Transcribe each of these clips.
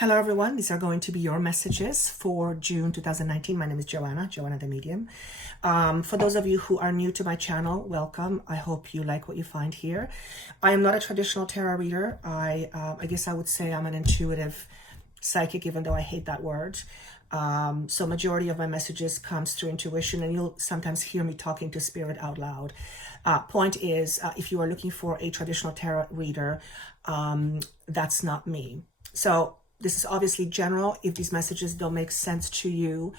Hello everyone, these are going to be your messages for June 2019. My name is Joanna the Medium. For those of you who are new to my channel, welcome. I hope you like what you find here. I am not a traditional tarot reader. I guess I would say I'm an intuitive psychic, even though I hate that word. So majority of my messages comes through intuition, and you'll sometimes hear me talking to spirit out loud. Point is, if you are looking for a traditional tarot reader, that's not me. So this is obviously general. If these messages don't make sense to you,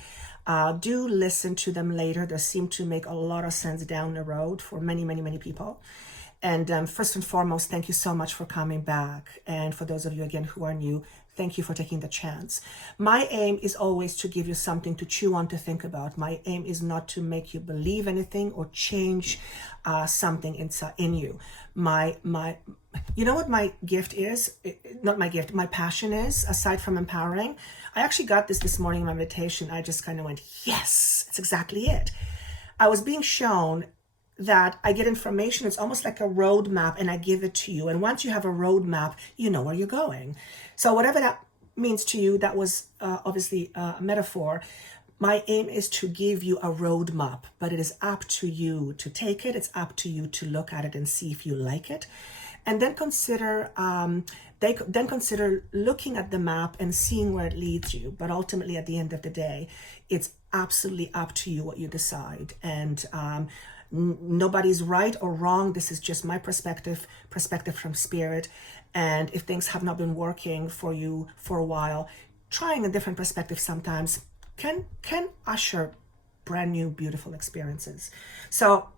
do listen to them later. They seem to make a lot of sense down the road for many people. And first and foremost, thank you so much for coming back. And for those of you, again, who are new, thank you for taking the chance. My aim is always to give you something to chew on, to think about. My aim is not to make you believe anything or change something inside in you. You know what my gift is? Not my gift, my passion is, aside from empowering. I actually got this morning in my meditation. I just kind of went, yes, that's exactly it. I was being shown that I get information. It's almost like a roadmap, and I give it to you. And once you have a roadmap, you know where you're going. So whatever that means to you, that was obviously a metaphor. My aim is to give you a roadmap, but it is up to you to take it. It's up to you to look at it and see if you like it. And then consider looking at the map and seeing where it leads you. But ultimately, at the end of the day, it's absolutely up to you what you decide. And nobody's right or wrong. This is just my perspective from spirit. And if things have not been working for you for a while, trying a different perspective sometimes can usher brand new, beautiful experiences. So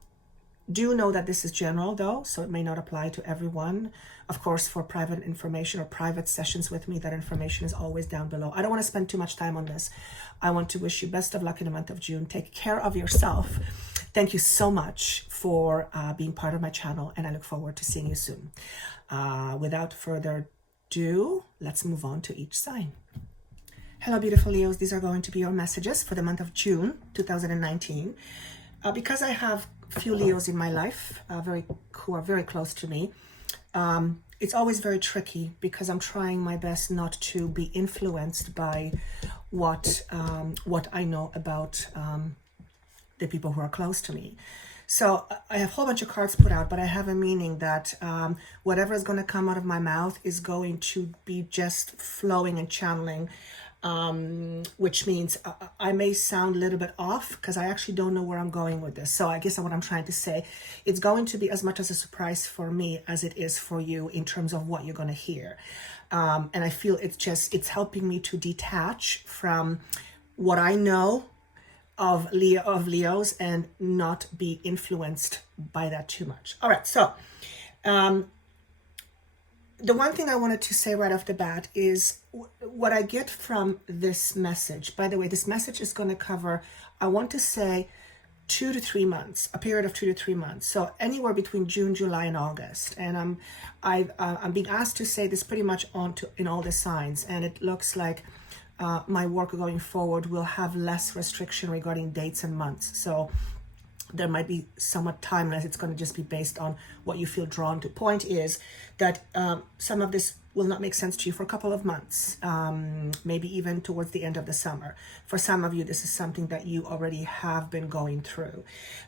do know that this is general though, so it may not apply to everyone. Of course, for private information or private sessions with me, that information is always down below. I don't want to spend too much time on this. I want to wish you best of luck in the month of June. Take care of yourself. Thank you so much for being part of my channel, and I look forward to seeing you soon. Without further ado, let's move on to each sign. Hello, beautiful Leos. These are going to be your messages for the month of June 2019. Because I have a few Leos in my life who are very close to me, it's always very tricky because I'm trying my best not to be influenced by what I know about the people who are close to me. So I have a whole bunch of cards put out, but I have a meaning that whatever is going to come out of my mouth is going to be just flowing and channeling, which means I may sound a little bit off because I actually don't know where I'm going with this. So I guess what I'm trying to say, it's going to be as much as a surprise for me as it is for you in terms of what you're going to hear. And I feel it's helping me to detach from what I know of Leos and not be influenced by that too much. All right, so the one thing I wanted to say right off the bat is what I get from this message. By the way, this message is going to cover, I want to say, 2 to 3 months, a period of 2 to 3 months. So anywhere between June, July, and August. And I'm being asked to say this pretty much in all the signs, and it looks like my work going forward will have less restriction regarding dates and months. So there might be somewhat timeless. It's going to just be based on what you feel drawn to. Point is that some of this will not make sense to you for a couple of months, maybe even towards the end of the summer. For some of you, this is something that you already have been going through.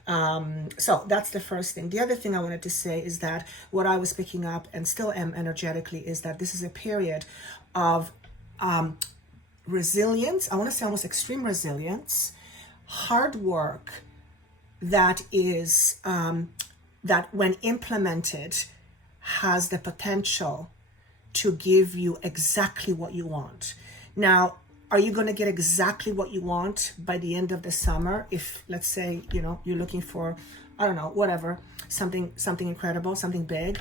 So that's the first thing. The other thing I wanted to say is that what I was picking up, and still am energetically, is that this is a period of resilience. I want to say almost extreme resilience, hard work, that is that when implemented has the potential to give you exactly what you want. Now, are you going to get exactly what you want by the end of the summer? If, let's say, you're looking for, I don't know, whatever, something incredible, something big.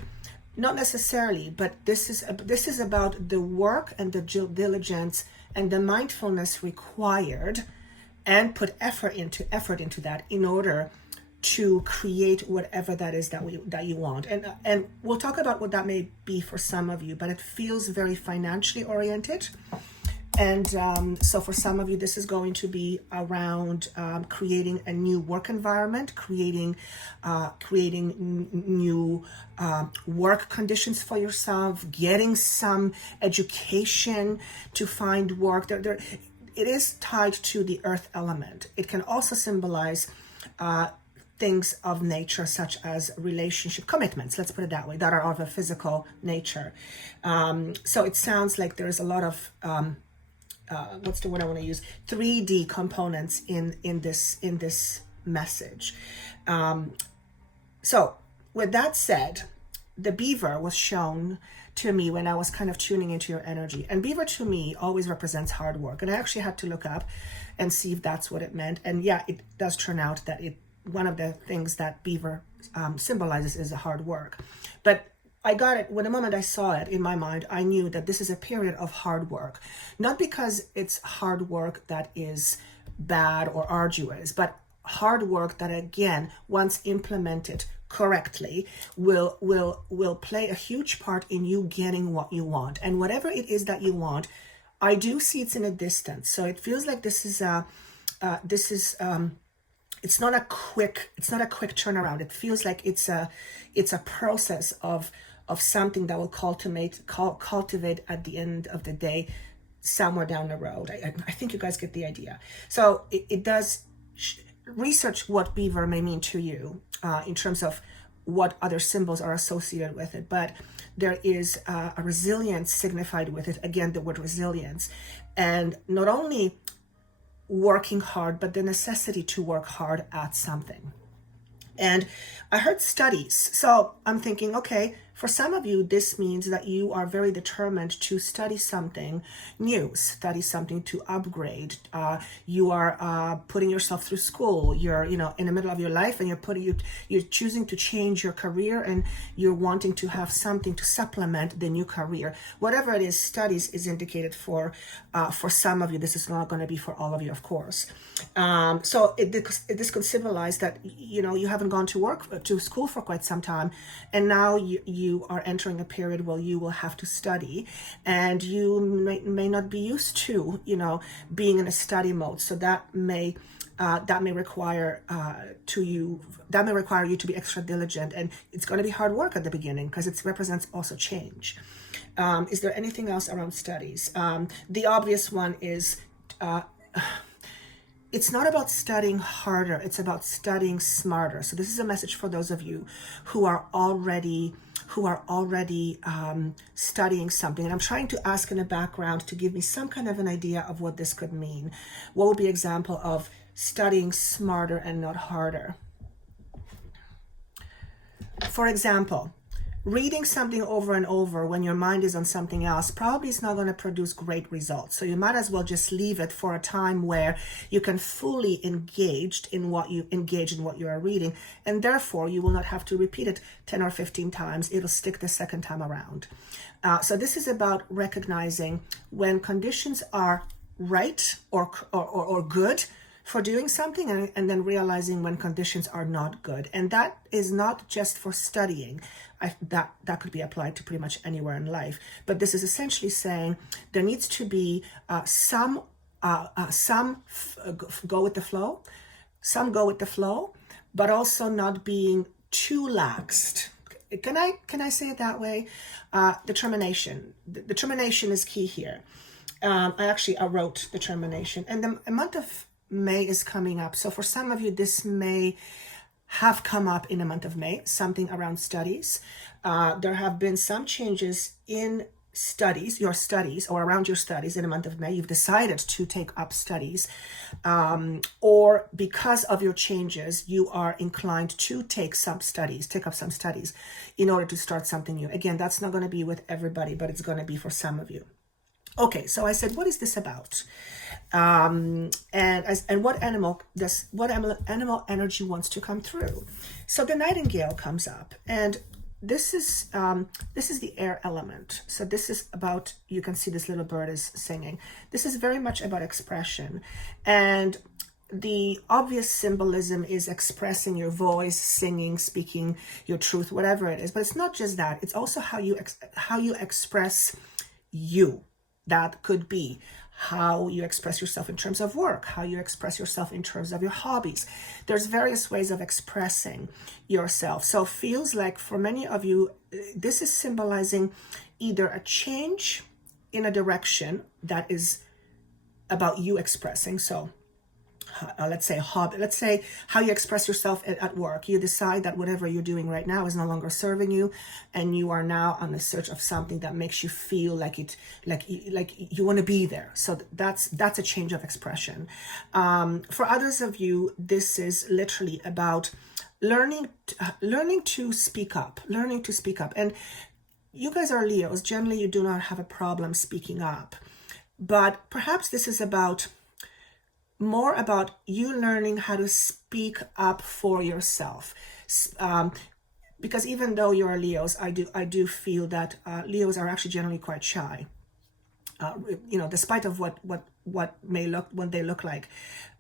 Not necessarily, but this is about the work and the diligence and the mindfulness required, and put effort into that in order to create whatever that is that you want. And we'll talk about what that may be for some of you, but it feels very financially oriented. And so for some of you, this is going to be around creating a new work environment, creating new work conditions for yourself, getting some education to find work. It is tied to the earth element. It can also symbolize things of nature, such as relationship commitments, let's put it that way, that are of a physical nature. So it sounds like there's a lot of what's the word I want to use, 3D components in this message. So with that said, the beaver was shown to me when I was kind of tuning into your energy. And beaver to me always represents hard work. And I actually had to look up and see if that's what it meant. And yeah, it does turn out that one of the things that beaver symbolizes is hard work. But I got it, when the moment I saw it in my mind, I knew that this is a period of hard work. Not because it's hard work that is bad or arduous, but hard work that, again, once implemented correctly, will play a huge part in you getting what you want. And whatever it is that you want, I do see it's in a distance. So it feels like this is it's not a quick turnaround. It feels like it's a process of something that will cultivate at the end of the day, somewhere down the road. I think you guys get the idea. So it does research what beaver may mean to you in terms of what other symbols are associated with it. But there is a resilience signified with it. Again, the word resilience. And not only working hard, but the necessity to work hard at something. And I heard studies. So I'm thinking, okay, for some of you, this means that you are very determined to study something new, study something to upgrade. You are putting yourself through school. You're, in the middle of your life, and you're choosing to change your career, and you're wanting to have something to supplement the new career. Whatever it is, studies is indicated for some of you. This is not going to be for all of you, of course. So this could symbolize that you haven't gone to school for quite some time, and now you are entering a period where you will have to study, and you may not be used to being in a study mode. So that may require you to be extra diligent, and it's going to be hard work at the beginning because it represents also change. Is there anything else around studies? The obvious one is it's not about studying harder, it's about studying smarter. So this is a message for those of you who are already studying something. And I'm trying to ask in the background to give me some kind of an idea of what this could mean. What would be an example of studying smarter and not harder? For example, reading something over and over when your mind is on something else probably is not going to produce great results. So you might as well just leave it for a time where you can fully engage in what you are reading, and therefore you will not have to repeat it 10 or 15 times. It'll stick the second time around. So this is about recognizing when conditions are right or good for doing something, and then realizing when conditions are not good. And that is not just for studying. That could be applied to pretty much anywhere in life. But this is essentially saying there needs to be some go with the flow, but also not being too laxed. Can I say it that way? Determination. Determination is key here. I wrote determination, and the month of May is coming up. So for some of you, this may have come up in the month of May, something around studies. There have been some changes in your studies or around your studies in the month of May. You've decided to take up studies, or because of your changes, you are inclined to take up some studies in order to start something new. Again, that's not going to be with everybody, but it's going to be for some of you. Okay, so I said, what is this about? And what animal energy wants to come through? So the nightingale comes up, and this is the air element. So this is about, you can see this little bird is singing. This is very much about expression, and the obvious symbolism is expressing your voice, singing, speaking your truth, whatever it is. But it's not just that; it's also how you express you. That could be how you express yourself in terms of work, how you express yourself in terms of your hobbies. There's various ways of expressing yourself. So it feels like for many of you, this is symbolizing either a change in a direction that is about you expressing. So let's say hobby, let's say how you express yourself at work. You decide that whatever you're doing right now is no longer serving you, and you are now on the search of something that makes you feel like you want to be there. So that's a change of expression. For others of you, this is literally about learning to speak up, and you guys are Leos. Generally, you do not have a problem speaking up, but perhaps this is more about you learning how to speak up for yourself. Because even though you're Leos, I do feel that Leos are actually generally quite shy. Despite of what they look like,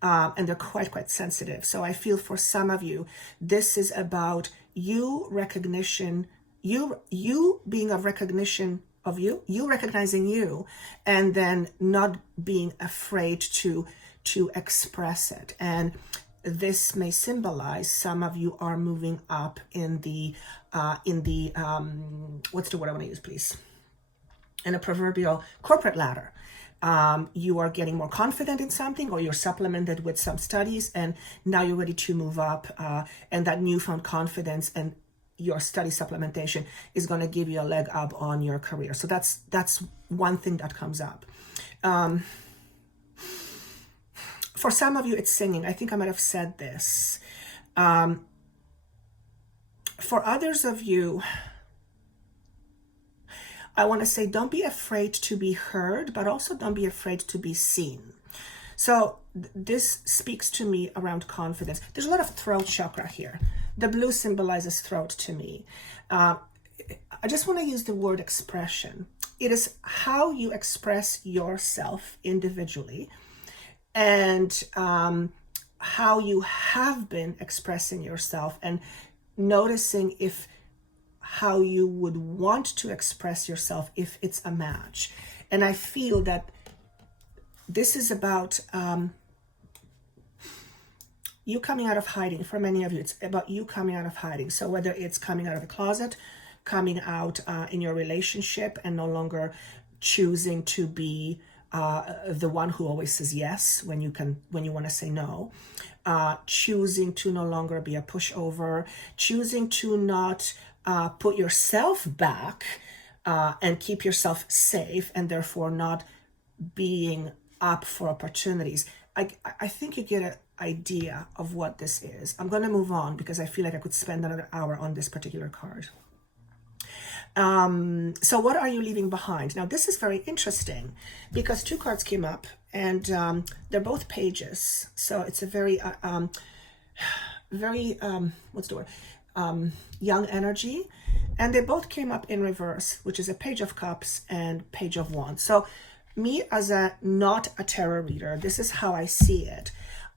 and they're quite sensitive. So I feel for some of you, this is about you recognition, you being of recognition of you recognizing you, and then not being afraid to express it. And this may symbolize some of you are moving up in the what's the word I want to use, please? In a proverbial corporate ladder. You are getting more confident in something, or you're supplemented with some studies, and now you're ready to move up, and that newfound confidence and your study supplementation is going to give you a leg up on your career. So that's one thing that comes up. For some of you, it's singing. I think I might have said this. For others of you, I want to say, don't be afraid to be heard, but also don't be afraid to be seen. So this speaks to me around confidence. There's a lot of throat chakra here. The blue symbolizes throat to me. I just want to use the word expression. It is how you express yourself individually, and how you have been expressing yourself, and noticing if how you would want to express yourself if it's a match. And I feel that this is about you coming out of hiding. For many of you, it's about you coming out of hiding. So whether it's coming out of the closet, coming out in your relationship, and no longer choosing to be the one who always says yes when you want to say no, choosing to no longer be a pushover, choosing to not put yourself back and keep yourself safe, and therefore not being up for opportunities. I think you get an idea of what this is. I'm going to move on because I feel like I could spend another hour on this particular card. So what are you leaving behind? Now, this is very interesting because two cards came up, and they're both pages. So it's a very, what's the word? Young energy. And they both came up in reverse, which is a Page of Cups and Page of Wands. So me as not a tarot reader, this is how I see it.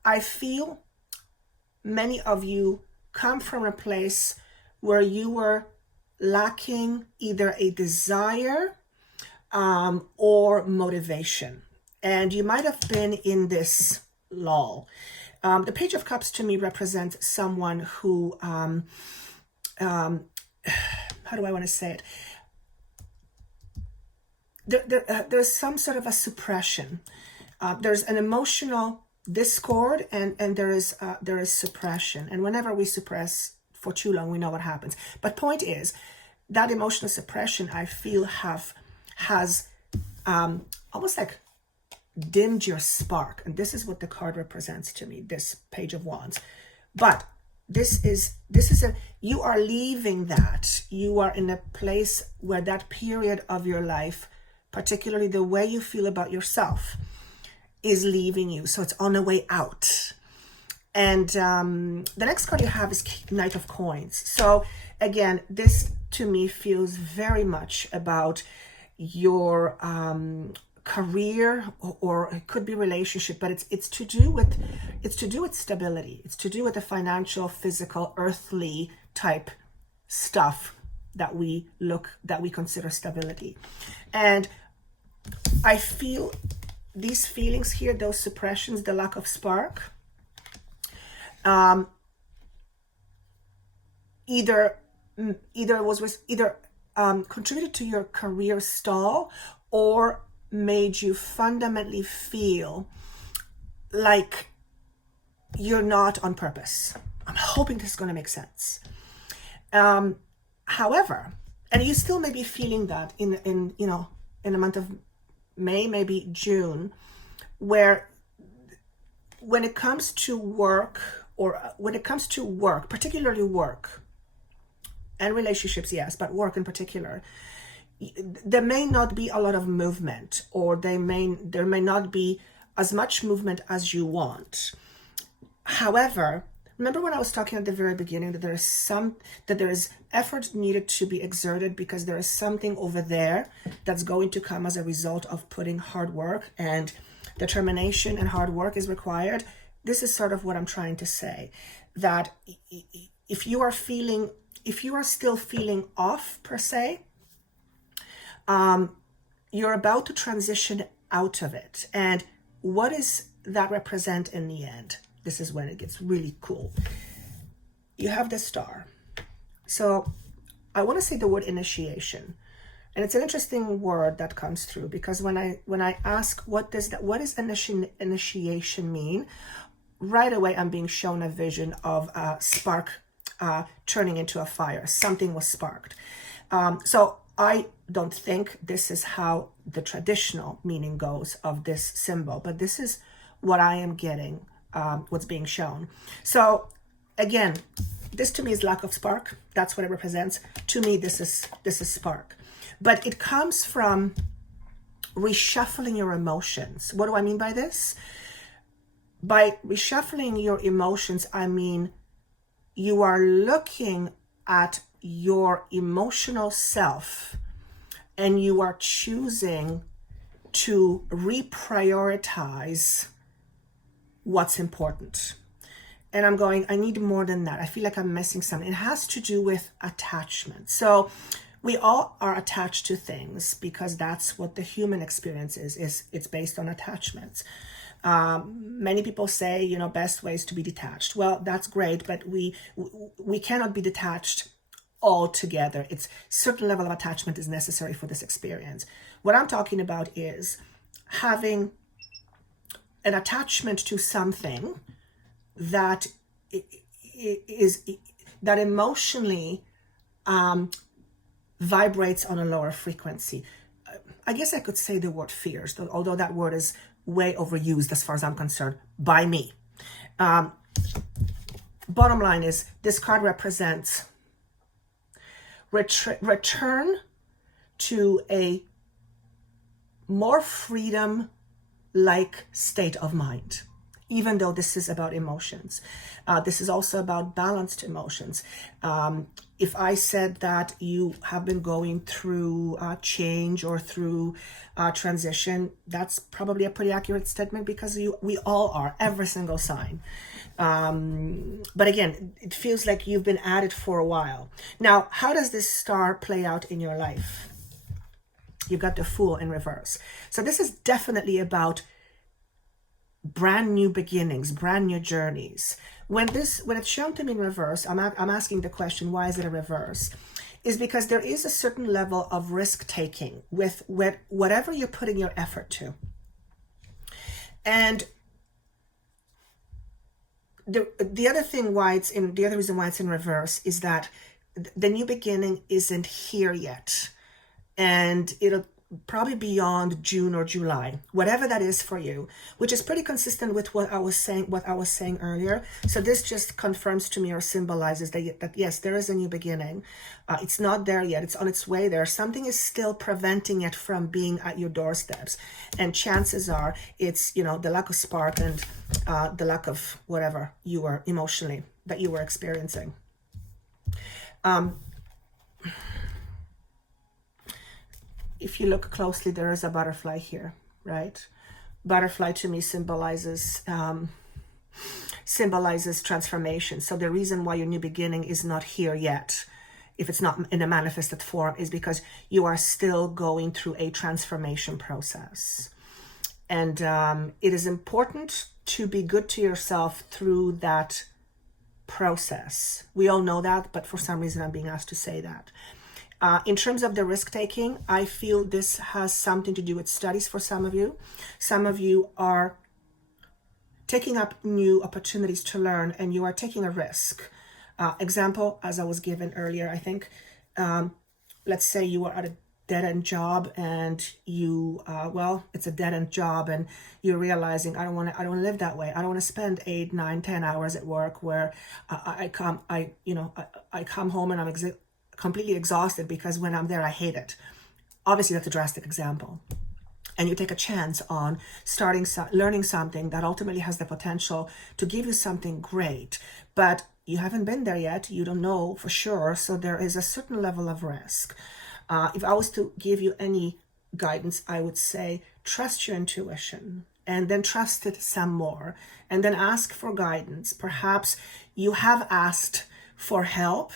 I feel many of you come from a place where you were lacking either a desire or motivation, and you might have been in this lull. The Page of Cups to me represents someone who how do I want to say it? There's some sort of a suppression. There's an emotional discord, and there is suppression. And whenever we suppress for too long, we know what happens. But point is, that emotional suppression, I feel, has almost like dimmed your spark. And this is what the card represents to me, this Page of Wands. But this is you are leaving that. You are in a place where that period of your life, particularly the way you feel about yourself, is leaving you. So it's on the way out. And the next card you have is Knight of Coins. So again, this to me feels very much about your career, or it could be relationship, but it's to do with stability. It's to do with the financial, physical, earthly type stuff that we consider stability. And I feel these feelings here, those suppressions, the lack of spark, either contributed to your career stall or made you fundamentally feel like you're not on purpose. I'm hoping this is going to make sense. However, and you still may be feeling that in the month of May, maybe June, where when it comes to work, particularly work and relationships, yes, but work in particular, there may not be a lot of movement, or there may not be as much movement as you want. However, remember when I was talking at the very beginning that there is effort needed to be exerted because there is something over there that's going to come as a result of putting hard work, and determination and hard work is required. This is sort of what I'm trying to say, that if you are still feeling off per se, you're about to transition out of it. And what does that represent in the end? This is when it gets really cool. You have the star. So I want to say the word initiation. And it's an interesting word that comes through, because when I ask what does initiation mean, right away I'm being shown a vision of a spark turning into a fire. Something was sparked. So I don't think this is how the traditional meaning goes of this symbol, but this is what I am getting, what's being shown. So again, this to me is lack of spark. That's what it represents. To me, this is spark. But it comes from reshuffling your emotions. What do I mean by this? By reshuffling your emotions, I mean you are looking at your emotional self and you are choosing to reprioritize what's important. And I'm going, I need more than that. I feel like I'm missing something. It has to do with attachment. So we all are attached to things because that's what the human experience is it's based on attachments. Many people say, best ways to be detached. Well, that's great, but we cannot be detached altogether. It's certain level of attachment is necessary for this experience. What I'm talking about is having an attachment to something that emotionally vibrates on a lower frequency. I guess I could say the word fears, although that word is way overused as far as I'm concerned by me. Bottom line is, this card represents return to a more freedom-like state of mind, even though this is about emotions. This is also about balanced emotions. If I said that you have been going through change or through transition, that's probably a pretty accurate statement, because we all are, every single sign. But again, it feels like you've been at it for a while. Now, how does this star play out in your life? You've got the Fool in reverse. So this is definitely about brand new beginnings, brand new journeys. When it's shown to me in reverse, I'm asking the question, why is it a reverse? Is because there is a certain level of risk taking with whatever you're putting your effort to. And the other reason why it's in reverse is that the new beginning isn't here yet, and it'll probably beyond June or July, whatever that is for you, which is pretty consistent with what I was saying earlier. So this just confirms to me or symbolizes that yes, there is a new beginning. It's not there yet. It's on its way there. Something is still preventing it from being at your doorsteps. And chances are it's, the lack of spark and the lack of whatever you were emotionally that you were experiencing. If you look closely, there is a butterfly here, right? Butterfly to me symbolizes transformation. So the reason why your new beginning is not here yet, if it's not in a manifested form, is because you are still going through a transformation process. And it is important to be good to yourself through that process. We all know that, but for some reason I'm being asked to say that. In terms of the risk taking, I feel this has something to do with studies for some of you. Some of you are taking up new opportunities to learn, and you are taking a risk. Example, as I was given earlier, I think, let's say you are at a dead-end job, and you, it's a dead-end job, and you're realizing, I don't want to live that way. I don't want to spend 8, 9, 10 hours at work where I come home and I'm completely exhausted because when I'm there, I hate it. Obviously, that's a drastic example. And you take a chance on learning something that ultimately has the potential to give you something great, but you haven't been there yet. You don't know for sure. So there is a certain level of risk. If I was to give you any guidance, I would say trust your intuition, and then trust it some more, and then ask for guidance. Perhaps you have asked for help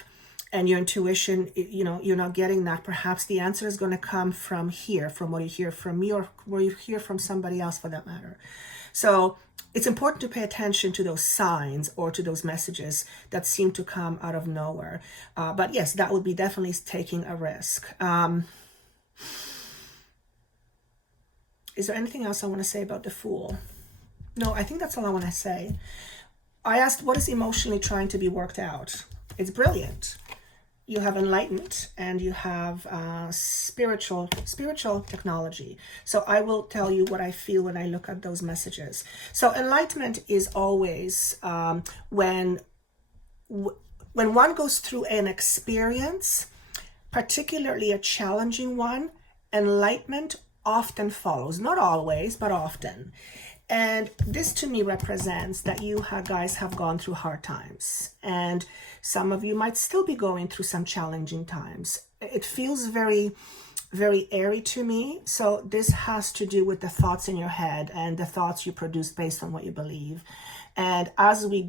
and your intuition, you're not getting that. Perhaps the answer is going to come from here, from what you hear from me or what you hear from somebody else for that matter. So it's important to pay attention to those signs or to those messages that seem to come out of nowhere. But yes, that would be definitely taking a risk. Is there anything else I want to say about the Fool? No, I think that's all I want to say. I asked, what is emotionally trying to be worked out? It's brilliant. You have enlightenment and you have spiritual technology. So I will tell you what I feel when I look at those messages. So enlightenment is always when one goes through an experience, particularly a challenging one, enlightenment often follows. Not always, but often. And this to me represents that you guys have gone through hard times, and some of you might still be going through some challenging times. It feels very, very airy to me. So this has to do with the thoughts in your head and the thoughts you produce based on what you believe. And as we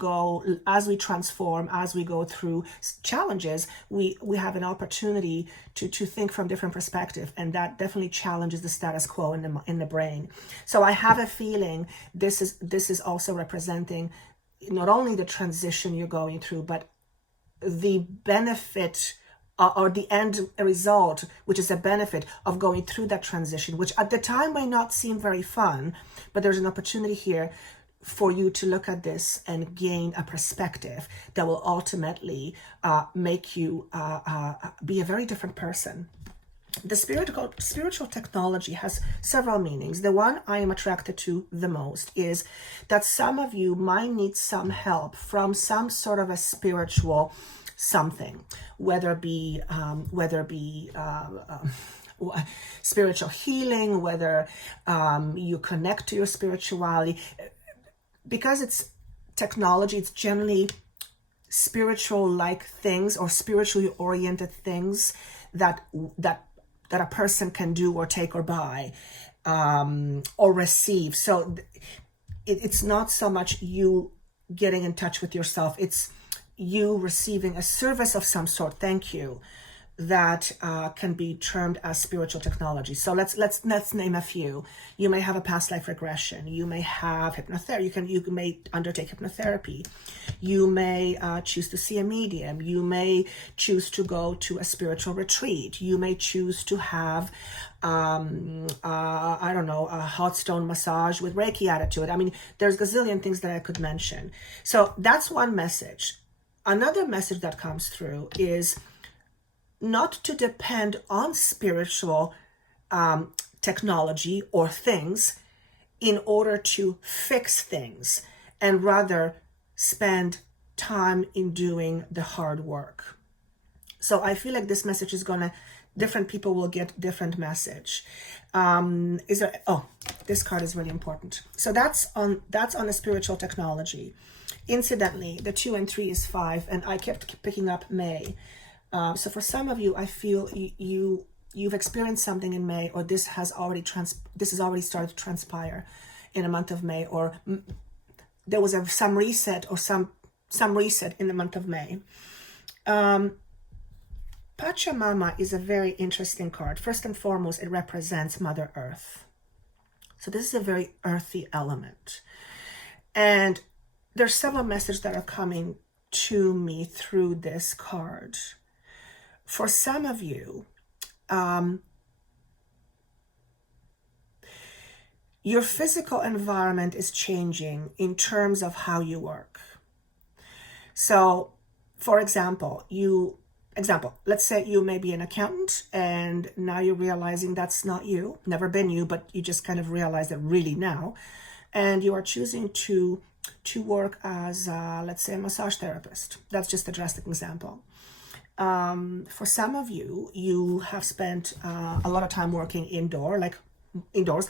transform, as we go through challenges, we have an opportunity to think from different perspective, and that definitely challenges the status quo in the brain. So I have a feeling this is also representing not only the transition you're going through, but the benefit or the end result, which is a benefit of going through that transition, which at the time may not seem very fun, but there's an opportunity here for you to look at this and gain a perspective that will ultimately make you be a very different person. The spiritual technology has several meanings. The one I am attracted to the most is that some of you might need some help from some sort of a spiritual something, whether it be spiritual healing, whether you connect to your spirituality. Because it's technology, it's generally spiritual-like things or spiritually oriented things that a person can do or take or buy or receive. So it's not so much you getting in touch with yourself, it's you receiving a service of some sort, thank you, that can be termed as spiritual technology. So let's name a few. You may have a past life regression. You may have hypnotherapy. You may undertake hypnotherapy. You may choose to see a medium. You may choose to go to a spiritual retreat. You may choose to have a hot stone massage with Reiki added to it. I mean, there's a gazillion things that I could mention. So that's one message. Another message that comes through is not to depend on spiritual technology or things in order to fix things, and rather spend time in doing the hard work. So I feel like this message is different people will get different message. This card is really important. So that's on the spiritual technology. Incidentally, the 2 and 3 is 5, and I kept picking up May. So for some of you, I feel you've experienced something in May, or this has already started to transpire in the month of May, or there was some reset or some reset in the month of May. Pachamama is a very interesting card. First and foremost, it represents Mother Earth. So this is a very earthy element. And there's several messages that are coming to me through this card. For some of you, your physical environment is changing in terms of how you work. So, for example, let's say you may be an accountant and now you're realizing that's not you, never been you, but you just kind of realize that really now, and you are choosing to work as, let's say, a massage therapist. That's just a drastic example. For some of you, you have spent a lot of time working indoors,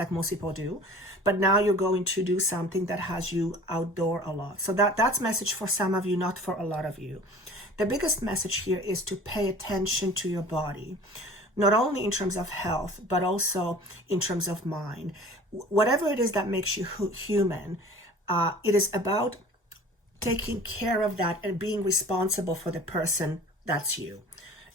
like most people do, but now you're going to do something that has you outdoor a lot. So that's message for some of you, not for a lot of you. The biggest message here is to pay attention to your body, not only in terms of health, but also in terms of mind. Whatever it is that makes you human, it is about taking care of that and being responsible for the person that's you.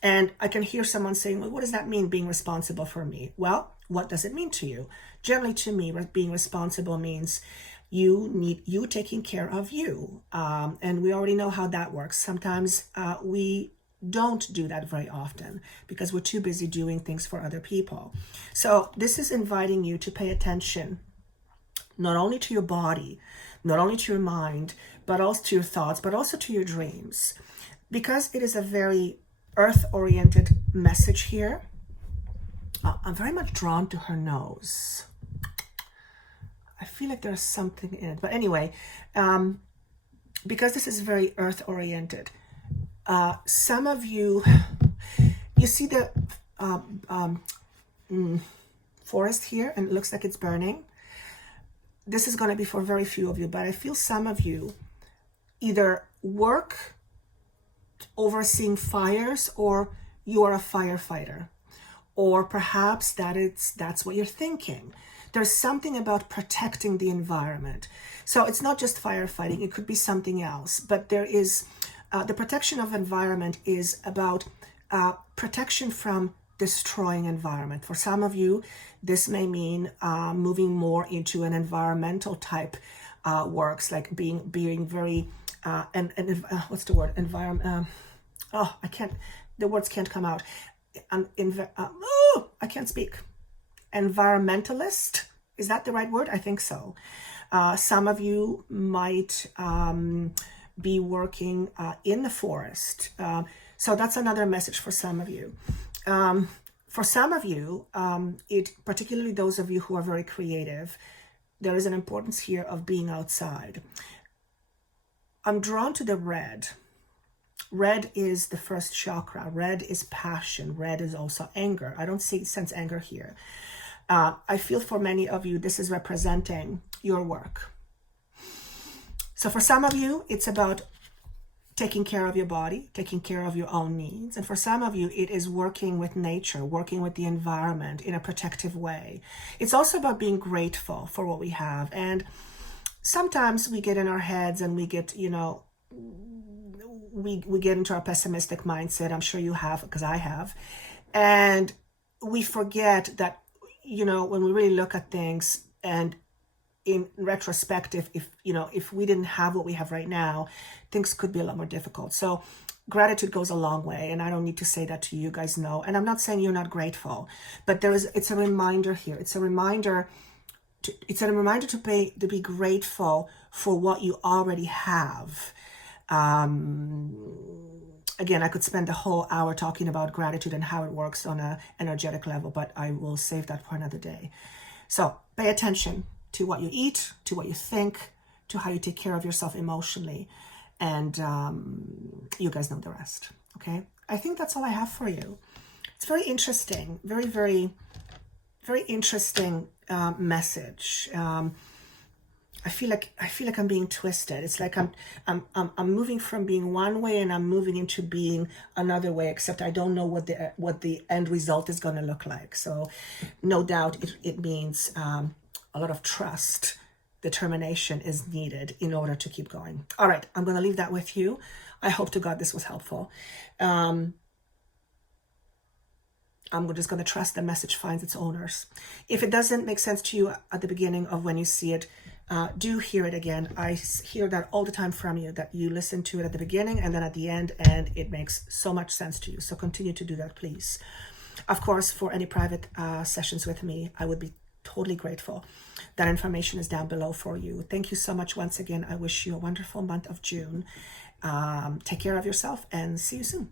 And I can hear someone saying, well, what does that mean, being responsible for me? Well, what does it mean to you? Generally, to me, being responsible means you taking care of you. And we already know how that works. Sometimes we don't do that very often because we're too busy doing things for other people. So this is inviting you to pay attention, not only to your body, not only to your mind, but also to your thoughts, but also to your dreams. Because it is a very earth-oriented message here, I'm very much drawn to her nose. I feel like there's something in it. But anyway, because this is very earth-oriented, some of you see the forest here, and it looks like it's burning. This is going to be for very few of you, but I feel some of you either work overseeing fires, or you are a firefighter, or perhaps that's what you're thinking. There's something about protecting the environment. So it's not just firefighting, it could be something else, but there is the protection of environment is about protection from destroying environment. For some of you, this may mean moving more into an environmental type works, like being very what's the word? The words can't come out. I can't speak. Environmentalist, is that the right word? I think so. Some of you might be working in the forest. So that's another message for some of you. For some of you, particularly those of you who are very creative, there is an importance here of being outside. I'm drawn to the red. Red is the first chakra. Red is passion. Red is also anger. I don't sense anger here. I feel for many of you, this is representing your work. So for some of you, it's about taking care of your body, taking care of your own needs. And for some of you, it is working with nature, working with the environment in a protective way. It's also about being grateful for what we have. And sometimes we get in our heads and we get, we get into our pessimistic mindset. I'm sure you have, because I have. And we forget that, when we really look at things, and in retrospective, if we didn't have what we have right now, things could be a lot more difficult. So gratitude goes a long way. And I don't need to say that to you, guys know. And I'm not saying you're not grateful, but it's a reminder here. It's a reminder to be grateful for what you already have. Again, I could spend a whole hour talking about gratitude and how it works on an energetic level, but I will save that for another day. So pay attention to what you eat, to what you think, to how you take care of yourself emotionally. And you guys know the rest, okay? I think that's all I have for you. It's very interesting, very, very, very interesting message. I feel like I'm being twisted. It's like I'm moving from being one way and I'm moving into being another way, except I don't know what the end result is going to look like. So no doubt it means a lot of trust, determination is needed in order to keep going. All right, I'm going to leave that with you. I hope to God this was helpful. I'm just going to trust the message finds its owners. If it doesn't make sense to you at the beginning of when you see it, do hear it again. I hear that all the time from you, that you listen to it at the beginning and then at the end, and it makes so much sense to you. So continue to do that, please. Of course, for any private sessions with me, I would be totally grateful. That information is down below for you. Thank you so much once again. I wish you a wonderful month of June. Take care of yourself and see you soon.